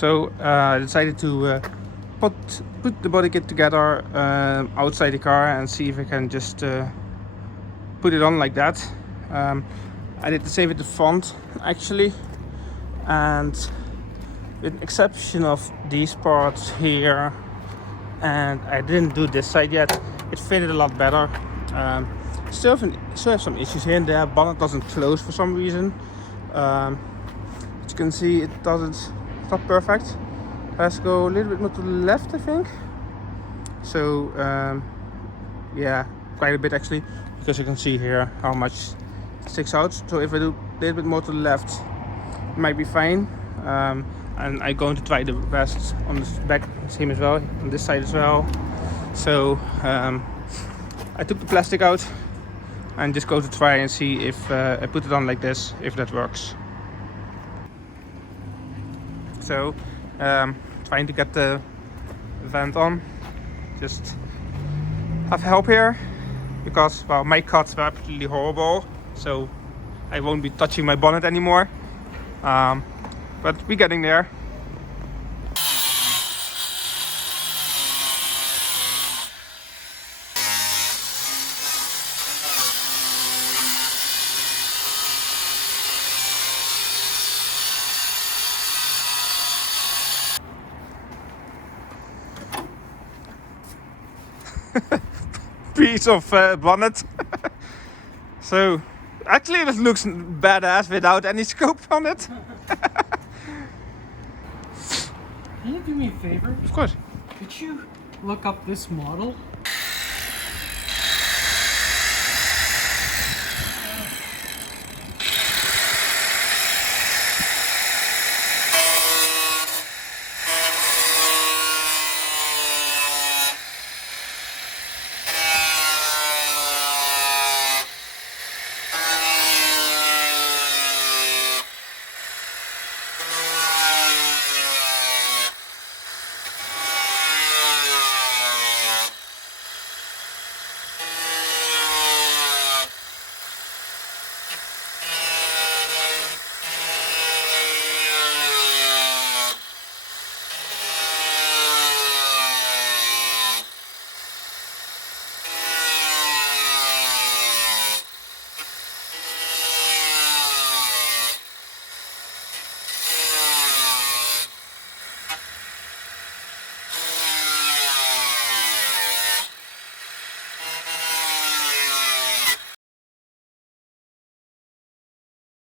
So I decided to put the body kit together outside the car and see if I can just put it on like that. I did the same with the front actually, and with the exception of these parts here, and I didn't do this side yet, it fitted a lot better. Still have some issues here and there. Bonnet doesn't close for some reason. As you can see, it's not perfect. Let's go a little bit more to the left, I think. So yeah, quite a bit actually, because you can see here how much it sticks out. So if I do a little bit more to the left, it might be fine. And I'm going to try the rest on the back, same as well, on this side as well. So I took the plastic out and just go to try and see if I put it on like this, if that works. So trying to get the vent on, just have help here because, well, my cuts were absolutely horrible, so I won't be touching my bonnet anymore, but we're getting there. Piece of bonnet. So actually this looks badass without any scope on it. Can you do me a favor? Of course. Could you look up this model?